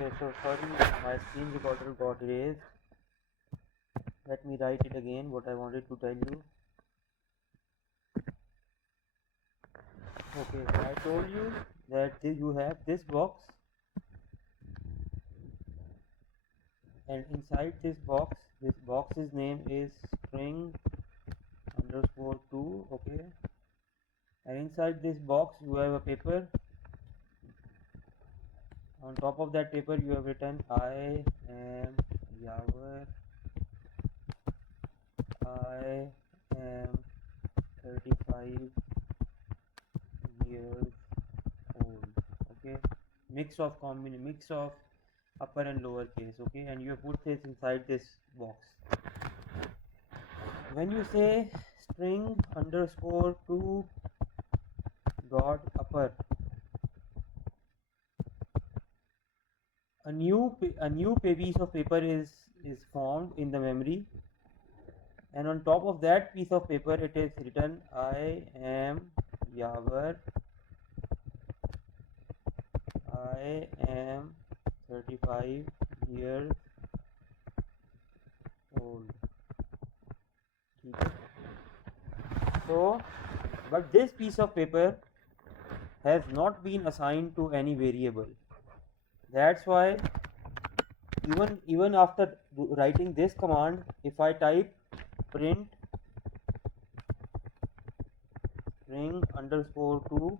Okay, so sorry, my screen recorder got erased. Let me write it again, what I wanted to tell you. Okay, so I told you that you have this box, and inside this box's name is string underscore 2, okay, and inside this box you have a paper. On top of that paper you have written I am Yavar, I am 35 years old, okay, mix of upper and lower case, okay, and you put this inside this box. When you say string underscore 2 dot upper, a new piece of paper is formed in the memory, and on top of that piece of paper it is written I am Yavar, I am 35 years old. So, but this piece of paper has not been assigned to any variable. That's why even after writing this command, if I type print string underscore 2,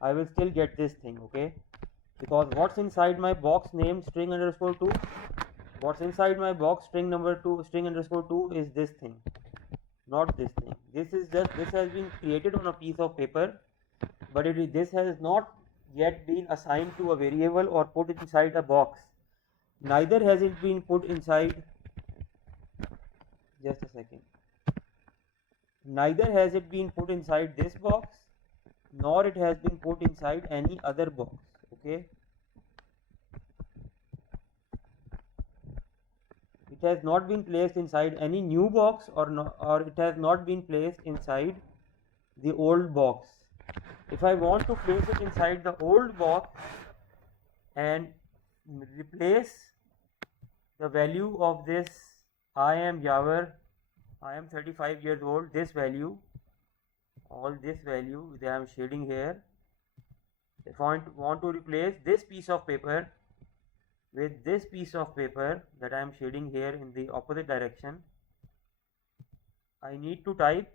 I will still get this thing, okay, because what's inside my box name string underscore 2, what's inside my box string underscore 2 is this thing, not this thing. This has been created on a piece of paper, but this has not yet been assigned to a variable or put inside a box. Neither has it been put inside, just a second, neither has it been put inside this box, nor it has been put inside any other box, okay. It has not been placed inside any new box, or it has not been placed inside the old box. If I want to place it inside the old box and replace the value of this I am Yavar, I am 35 years old, this value, all this value that I am shading here, if I want to replace this piece of paper with this piece of paper that I am shading here in the opposite direction, I need to type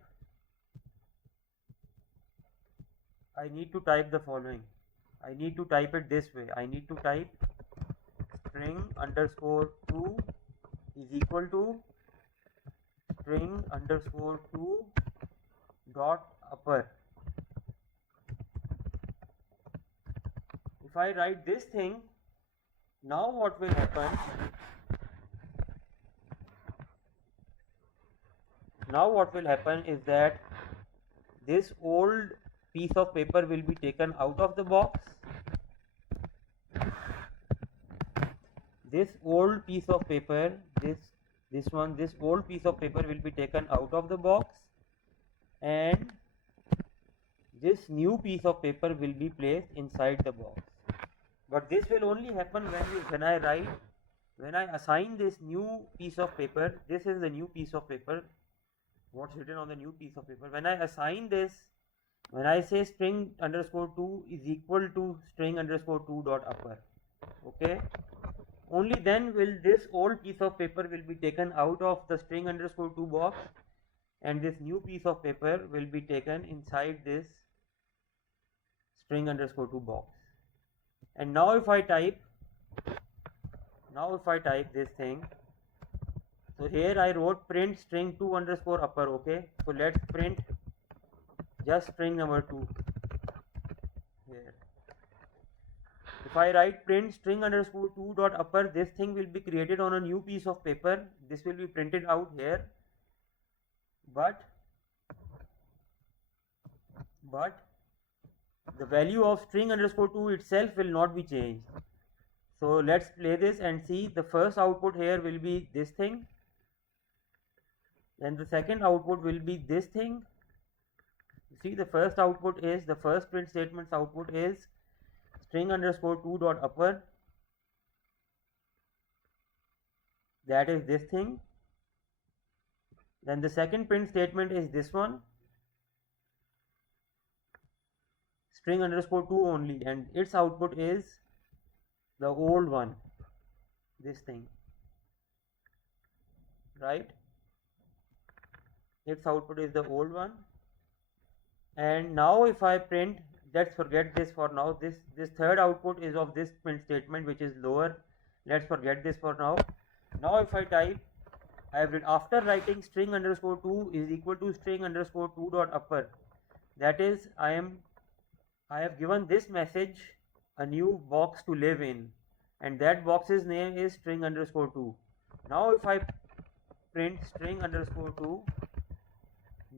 the following. I need to type it this way. I need to type string underscore 2 is equal to string underscore 2 dot upper. If I write this thing, now what will happen? Now what will happen is that this old piece of paper will be taken out of the box. This old piece of paper, this old piece of paper will be taken out of the box, and this new piece of paper will be placed inside the box. But this will only happen when I assign this new piece of paper. This is the new piece of paper, what's written on the new piece of paper. When I assign this, when I say string underscore 2 is equal to string underscore 2 dot upper, okay, only then will this old piece of paper will be taken out of the string underscore 2 box, and this new piece of paper will be taken inside this string underscore 2 box. And now if I type this thing, so here I wrote print string 2 underscore upper, okay, so let's print just string number 2 here. If I write print string underscore 2 dot upper, this thing will be created on a new piece of paper. This will be printed out here, but the value of string underscore 2 itself will not be changed. So let's play this and see. The first output here will be this thing, and the second output will be this thing. See, the first output is, the first print statement's output is string underscore 2 dot upper, that is this thing. Then the second print statement is this one, string underscore 2 only, and its output is the old one, this thing, right? Its output is the old one. And now if I print, let's forget this for now, this third output is of this print statement, which is lower. Let's forget this for now. Now if I type, after writing string underscore 2 is equal to string underscore 2 dot upper, that is I have given this message a new box to live in, and that box's name is string underscore 2. Now if I print string underscore 2,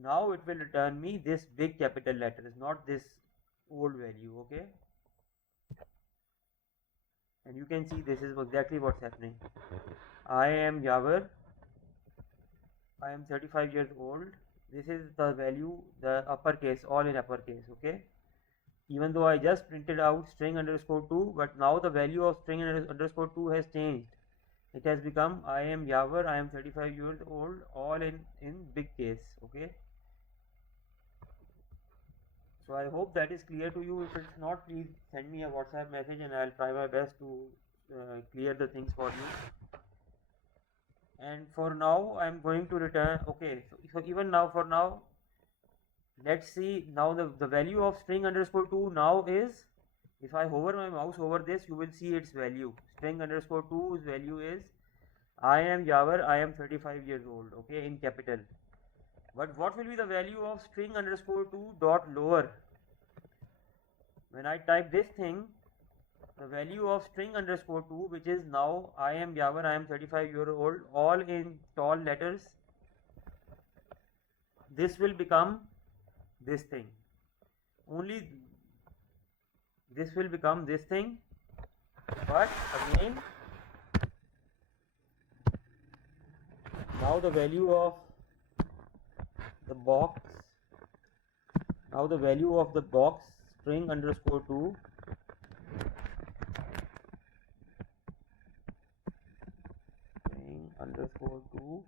now it will return me this big capital letters, not this old value. Okay, and you can see this is exactly what's happening. I am Yaver, I am 35 years old. This is the value, the uppercase, all in uppercase. Okay, even though I just printed out string underscore 2, but now the value of string underscore 2 has changed. It has become I am Yaver, I am 35 years old, all in big case. Okay, so I hope that is clear to you. If it's not, please send me a WhatsApp message and I'll try my best to clear the things for you. And for now I'm going to return. Okay, so even now, for now, let's see. Now the value of string underscore 2 now is, if I hover my mouse over this, you will see its value. String underscore 2's value is I am Yaver, I am 35 years old. Okay, in capital. But what will be the value of string underscore 2 dot lower? When I type this thing, the value of string underscore 2, which is now I am Yaver, I am 35 years old, all in tall letters, this will become this thing. Only this will become this thing. But again, now the value of the box, string underscore 2, string underscore 2,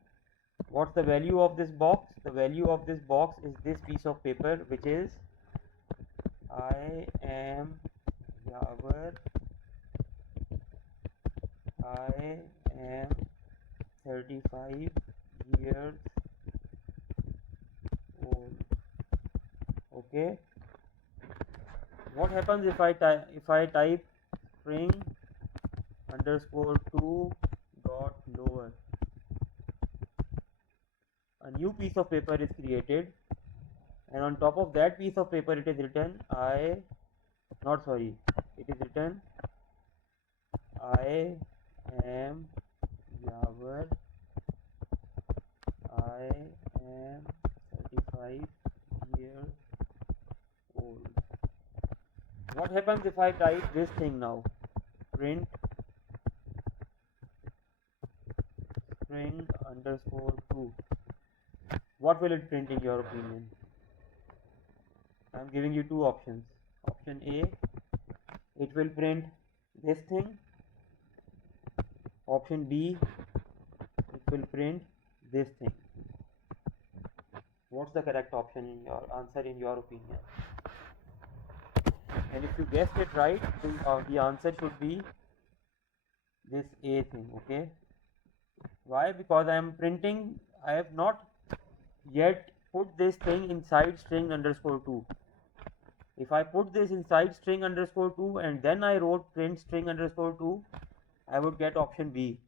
what's the value of this box? The value of this box is this piece of paper, which is I am Yaver, I am 35 years old. Okay, what happens if I type string underscore 2 dot lower? A new piece of paper is created, and on top of that piece of paper it is written I am Yaver, I am 35 years old. What happens if I type this thing now? Print string underscore 2. What will it print in your opinion? I am giving you two options. Option A, it will print this thing. Option B, it will print this thing. What's the correct option in your answer, in your opinion? And if you guessed it right, the answer should be this A thing. Okay, why? Because I am printing, I have not yet put this thing inside string underscore 2. If I put this inside string underscore 2 and then I wrote print string underscore 2, I would get option B.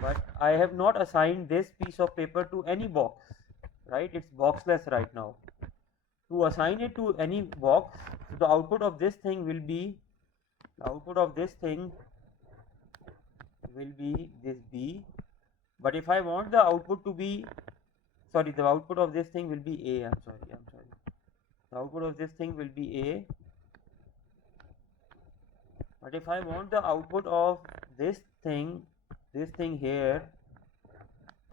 But I have not assigned this piece of paper to any box, right? It's boxless right now. To assign it to any box, so the output of this thing will be, this B. But if I want the output to be, the output of this thing will be A. I'm sorry. The output of this thing will be A. But if I want the output of this thing here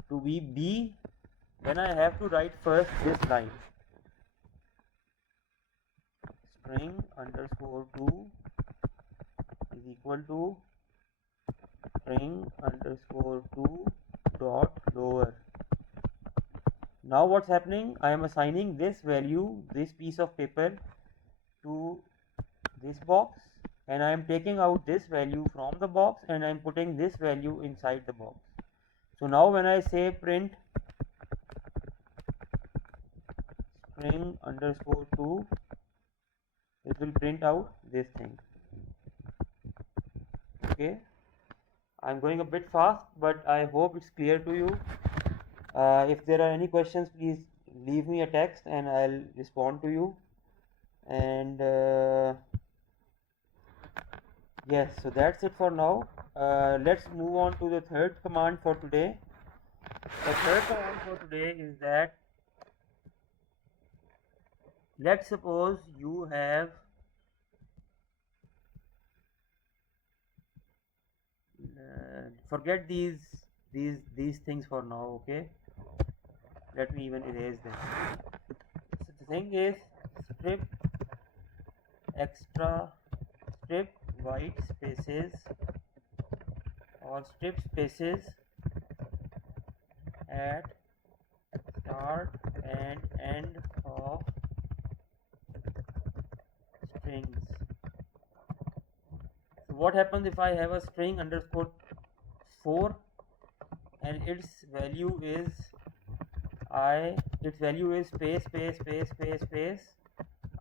to be B, then I have to write first this line. String underscore 2 is equal to string underscore 2 dot lower. Now what's happening? I am assigning this value, this piece of paper, to this box, and I am taking out this value from the box and I am putting this value inside the box. So now when I say print string underscore 2, it will print out this thing. Okay, I'm going a bit fast, but I hope it's clear to you. If there are any questions, please leave me a text and I'll respond to you. And yes, so that's it for now. Let's move on to the third command for today. The third command for today is that, let's suppose you have forget these things for now. Okay, let me even erase them. So the thing is, strip white spaces or strip spaces at start and end of strings. So what happens if I have a string underscore 4 and its value is space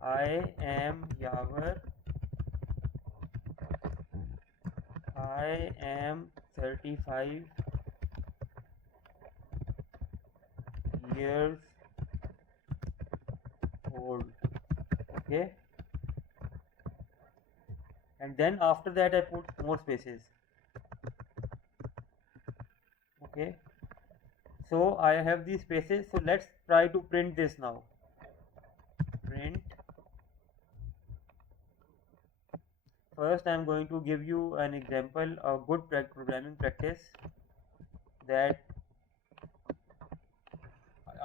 I am Yavar, I am 35 years old. Okay, and then after that I put more spaces. Okay, so I have these spaces. So let's try to print this now. Print. First I am going to give you an example of good programming practice, that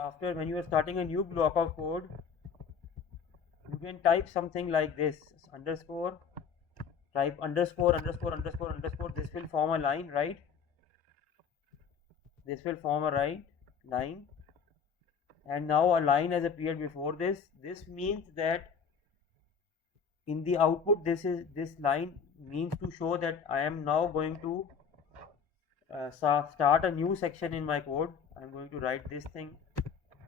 after, when you are starting a new block of code, you can type something like this: underscore, type underscore. This will form a line, right? This will form a line, and now a line has appeared before this. This means that in the output, this line means to show that I am now going to start a new section in my code. I am going to write this thing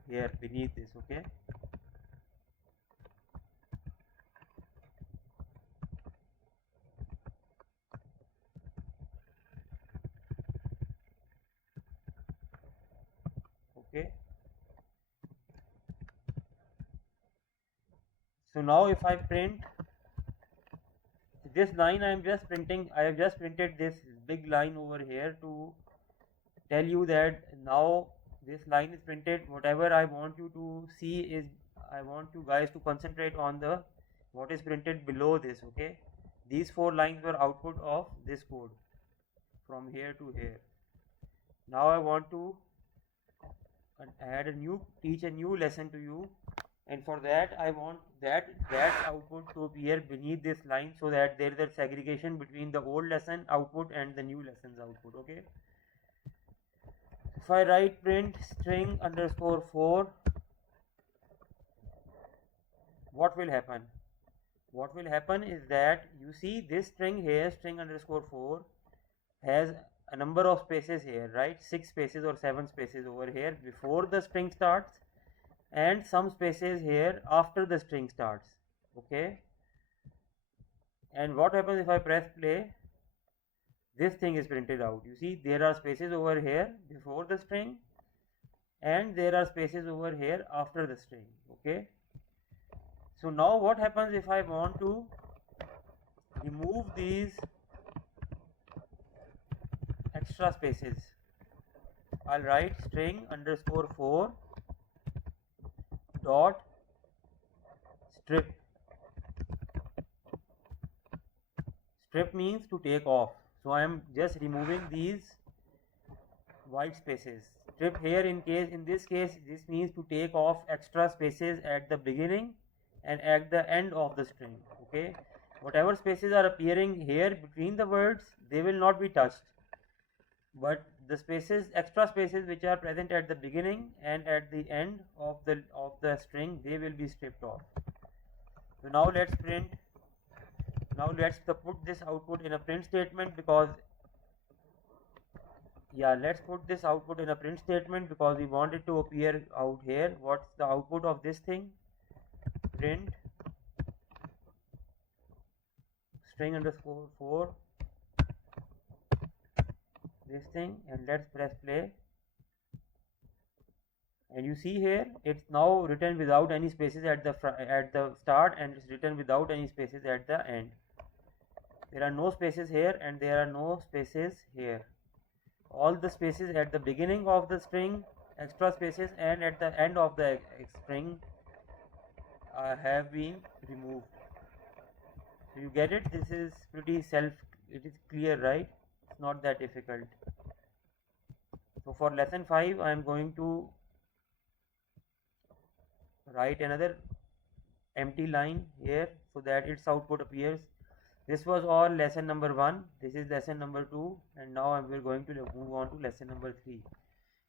here beneath this. Okay, okay. So now if I print this line, I have just printed this big line over here to tell you that now this line is printed. Whatever I want you to see is, I want you guys to concentrate on the what is printed below this. Okay, these 4 lines were output of this code from here to here. Now I want to teach a new lesson to you, and for that I want that output to appear beneath this line, so that there is a segregation between the old lesson output and the new lesson's output. Okay, if I write print string underscore 4, what will happen? What will happen is that, you see this string here, string underscore 4, has a number of spaces here, right? 6 spaces or 7 spaces over here before the string starts, and some spaces here after the string starts. Okay, and what happens if I press play? This thing is printed out. You see, there are spaces over here before the string, and there are spaces over here after the string. Okay, so now what happens if I want to remove these extra spaces? I'll write string underscore 4 dot strip. Strip means to take off. So I am just removing these white spaces. Strip here, in this case, this means to take off extra spaces at the beginning and at the end of the string. Okay, whatever spaces are appearing here between the words, they will not be touched. but the spaces, extra spaces which are present at the beginning and at the end of the string, they will be stripped off. So now let's put this output in a print statement, because let's put this output in a print statement because we want it to appear out here. What's the output of this thing? Print string underscore 4, this thing, and let's press play. And you see here it's now written without any spaces at the start, and it's written without any spaces at the end. There are no spaces here and there are no spaces here. All the spaces at the beginning of the string, extra spaces, and at the end of the string have been removed. So you get it? This is pretty it is clear, right? It's not that difficult. So for lesson 5 I am going to write another empty line here so that its output appears. This was all lesson number 1. This is lesson number 2, and now we're going to move on to lesson number 3.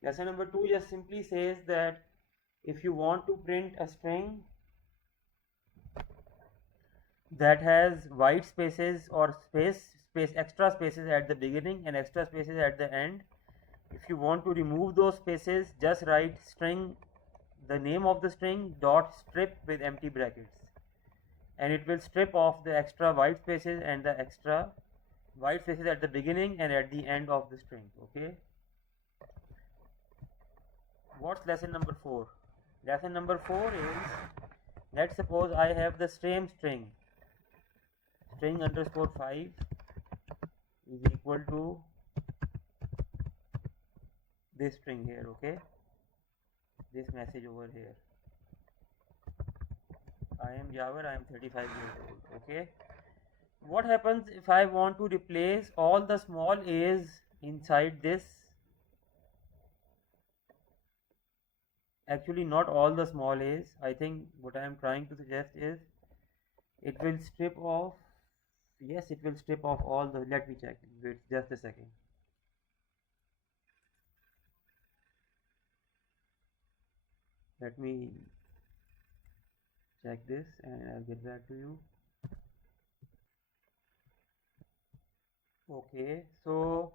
Lesson number 2 just simply says that if you want to print a string that has white spaces or extra spaces at the beginning and extra spaces at the end, if you want to remove those spaces, just write string, the name of the string, dot strip with empty brackets, and it will strip off the extra white spaces and the extra white spaces at the beginning and at the end of the string. Okay, what's lesson number 4? Lesson number 4 is, let's suppose I have the same string underscore 5 is equal to this string here. Okay, this message over here, I am Jawar, I am 35 years old. Okay, what happens if I want to replace all the small a's inside this? Actually not all the small a's. I think what I am trying to suggest is it will strip off, yes, it will strip off all the, let me check, wait just a second. Let me check this and I'll get back to you. Okay, so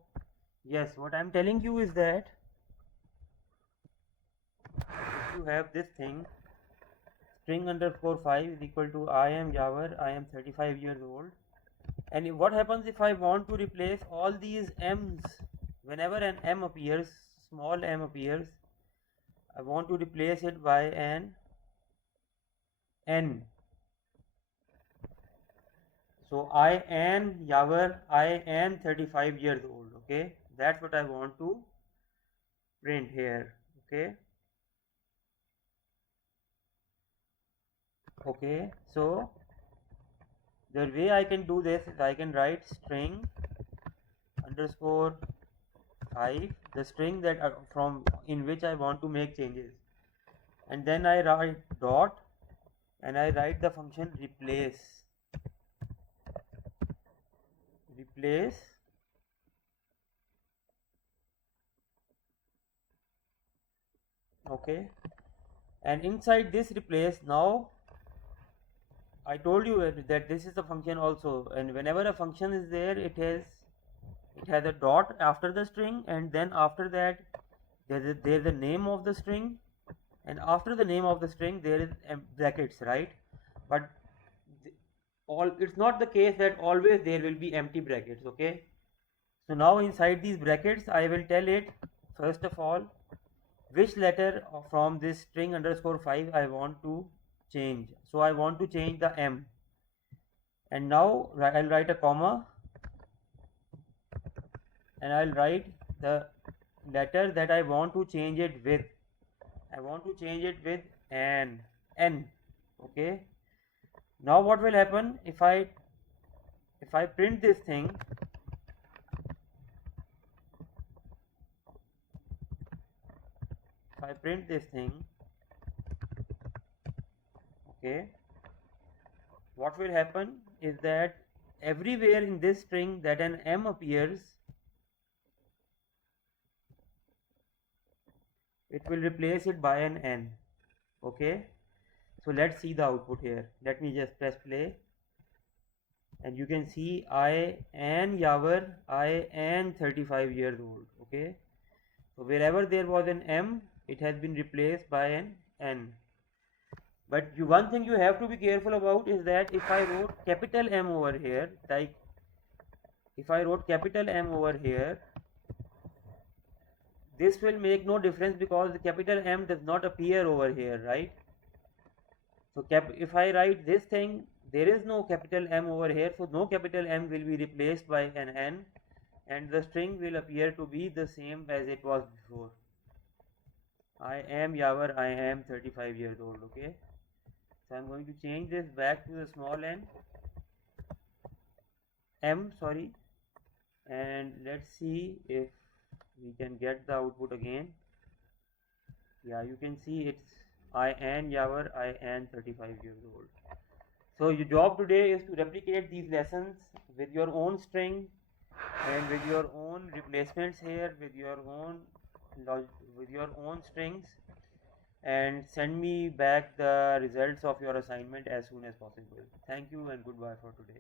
yes, what I'm telling you is that if you have this thing, string underscore 5 is equal to I am Jawar, I am 35 years old, and what happens if I want to replace all these m's? Whenever an m appears, small m appears, I want to replace it by an n. So I am Jawar, I am 35 years old. Okay, that's what I want to print here. Okay, so the way I can do this is I can write string underscore 5, the string that from in which I want to make changes, and then I write dot and I write the function replace. Okay, and inside this replace, now I told you that this is a function also, and whenever a function is there, it has a dot after the string, and then after that there's the name of the string, and after the name of the string there is brackets, right? But it's not the case that always there will be empty brackets. Okay, so now inside these brackets I will tell it first of all which letter from this string underscore 5 I want to change. So I want to change the m, and now I'll write a comma and I'll write the letter that I want to change it with. I want to change it with n. Okay, now what will happen if I print this thing? If I print this thing, okay, what will happen is that everywhere in this string that an m appears, it will replace it by an n. Okay, so let's see the output here. Let me just press play, and you can see I am Yavar, I am 35 years old. Okay, so wherever there was an m, it has been replaced by an n. But one thing you have to be careful about is that if I wrote capital M over here, like if I wrote capital M over here, this will make no difference because the capital M does not appear over here, right? So if I write this thing, there is no capital M over here, so no capital M will be replaced by an N, and the string will appear to be the same as it was before. I am Yavar, I am 35 years old. Okay, so I'm going to change this back to the small m, sorry, and let's see if we can get the output again. Yeah, you can see it's I am Yavar, I am 35 years old. So your job today is to replicate these lessons with your own string and with your own replacements here, with your own strings, and send me back the results of your assignment as soon as possible. Thank you and goodbye for today.